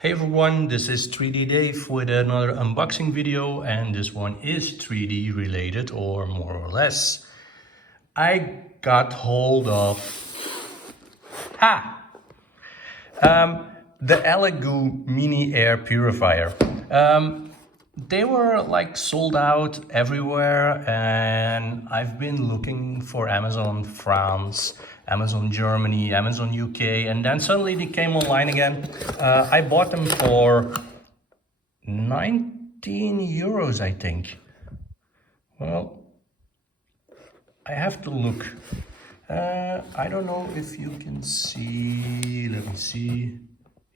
Hey everyone, this is 3D Dave with another unboxing video, and this one is 3D related, or more or less. I got hold of the Elegoo mini air purifier. They were like sold out everywhere, and I've been looking for Amazon France, Amazon Germany, Amazon UK, and then suddenly they came online again. I bought them for 19 euros, I think. Well, I have to look. I don't know if you can see. Let me see.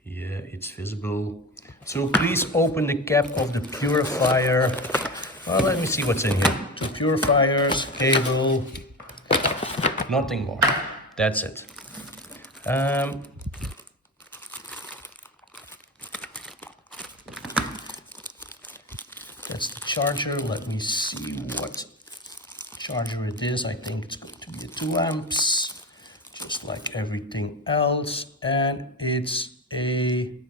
Yeah, it's visible. So please open the cap of the purifier. Well, let me see what's in here. Two purifiers, cable, nothing more. That's it. That's the charger. Let me see what charger it is. I think it's going to be a 2 amps, just like everything else. And it's a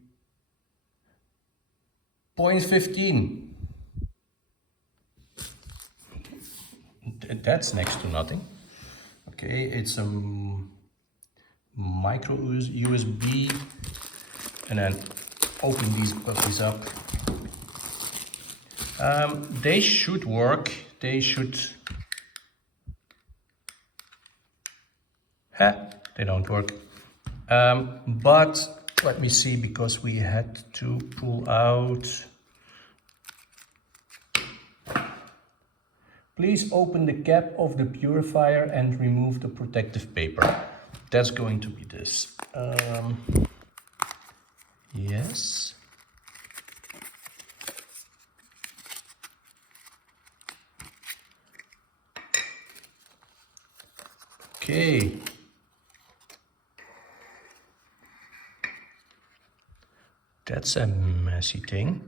0.15. That's next to nothing. Okay, it's a micro USB, and then open these puppies up. They should work. They should. They don't work. But let me see, because we had to pull out. Please open the cap of the purifier and remove the protective paper. That's going to be this. Yes. Okay. That's a messy thing.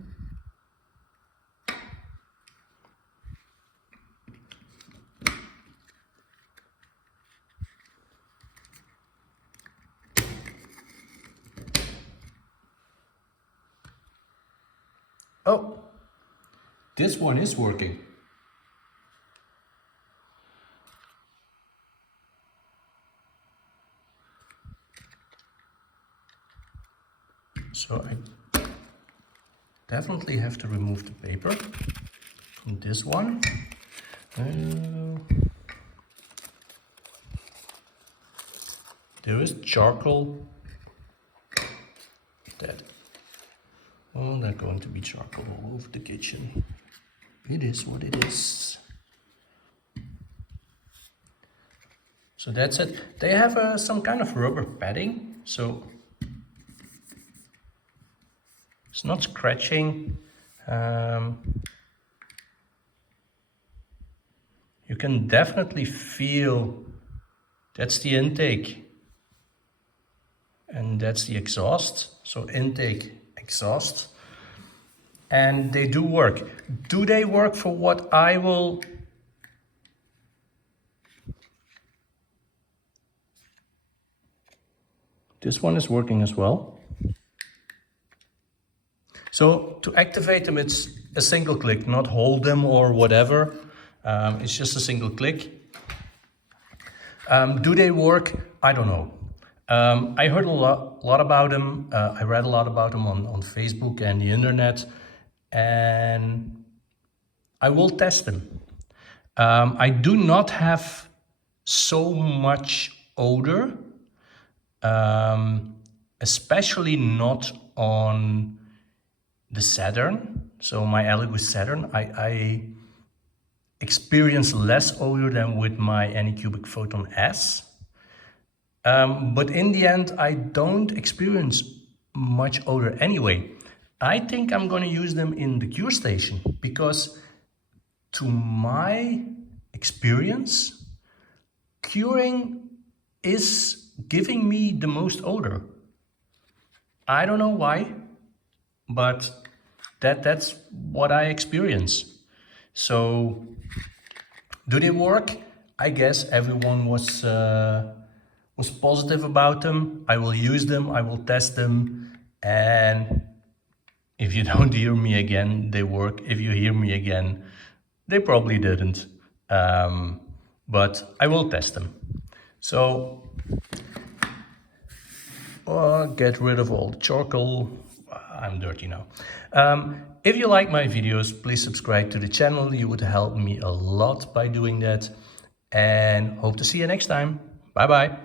Oh, this one is working. So I definitely have to remove the paper from this one. There is charcoal. That. Oh, they're going to be charcoal all over the kitchen. It is what it is. So that's it. They have some kind of rubber padding, so it's not scratching. You can definitely feel that's the intake and that's the exhaust. So intake, exhaust, and they do work. Do they work for what I will? This one is working as well. So to activate them, it's a single click, not hold them or whatever. It's just a single click. Do they work? I don't know. I heard a lot about them. I read a lot about them on Facebook and the internet, and I will test them. I do not have so much odor, especially not on the Saturn. So my Elegoo Saturn, I experience less odor than with my Anycubic Photon S. But in the end, I don't experience much odor anyway. I think I'm going to use them in the cure station, because to my experience, curing is giving me the most odor. I don't know why, but that's what I experience. So do they work? I guess everyone was positive about them. I will use them, I will test them, and If you don't hear me again, they work. If you hear me again, they probably didn't. But I will test them. So get rid of all the charcoal. I'm dirty now. If you like my videos, please subscribe to the channel. You would help me a lot by doing that. And hope to see you next time. Bye bye.